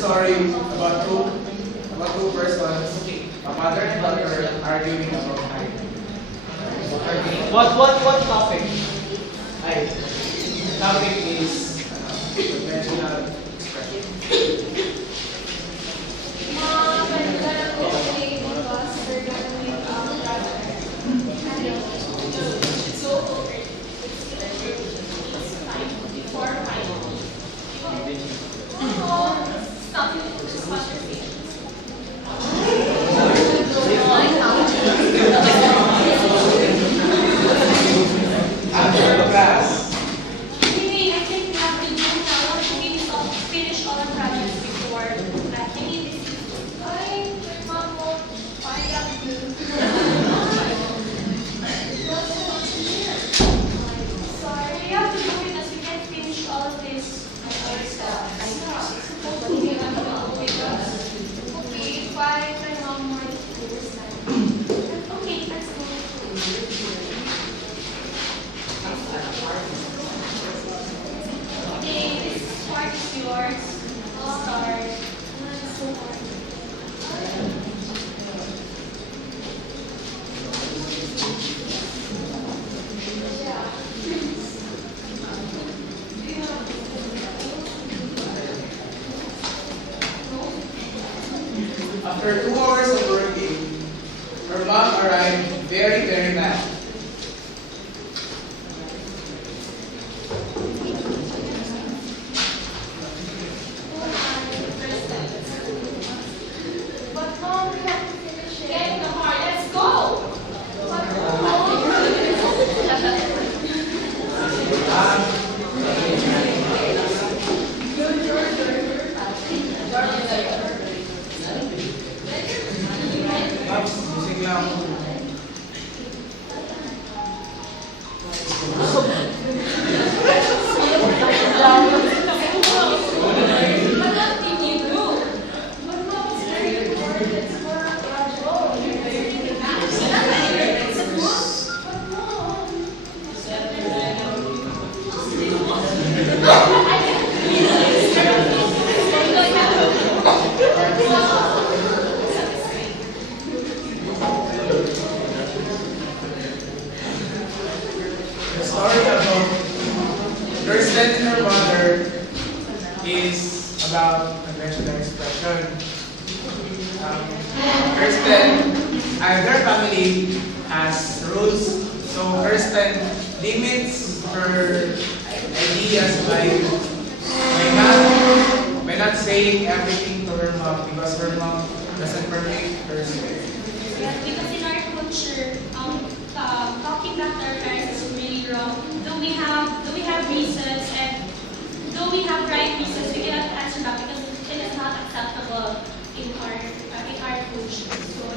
story about two persons. A mother and daughter arguing about height. What topic? Height. The topic is conventional expression. Mom, I'm gonna go play because we're gonna make It's so over. It's time before final. Oh, stop this conversation. After class, Anyway, I think we have to do now. Finish all the projects before. I need this. Ay, mom won't. I have to. Sorry, we have to do it as we can't finish all of this ourselves. Okay, fine. My mom might do this time. Okay, let's go. Okay, this part is yours. Start. So hard. after 2 hours of working, her mom arrived very, very mad. But mom, we have to finish it. Get in the car. Let's go. Pops, gising lang. What did you do? But mom was very important. It's for a project. But mom. The story about Kirsten and her mother is about conventional expression. Kirsten and her family has rules. So Kirsten limits her ideas by not saying everything to her mom because her mom doesn't permit her say. Yeah, because in our culture, talking back to our parents is really wrong. Though we have reasons and though we have right reasons, we cannot answer that because it is not acceptable in our culture. So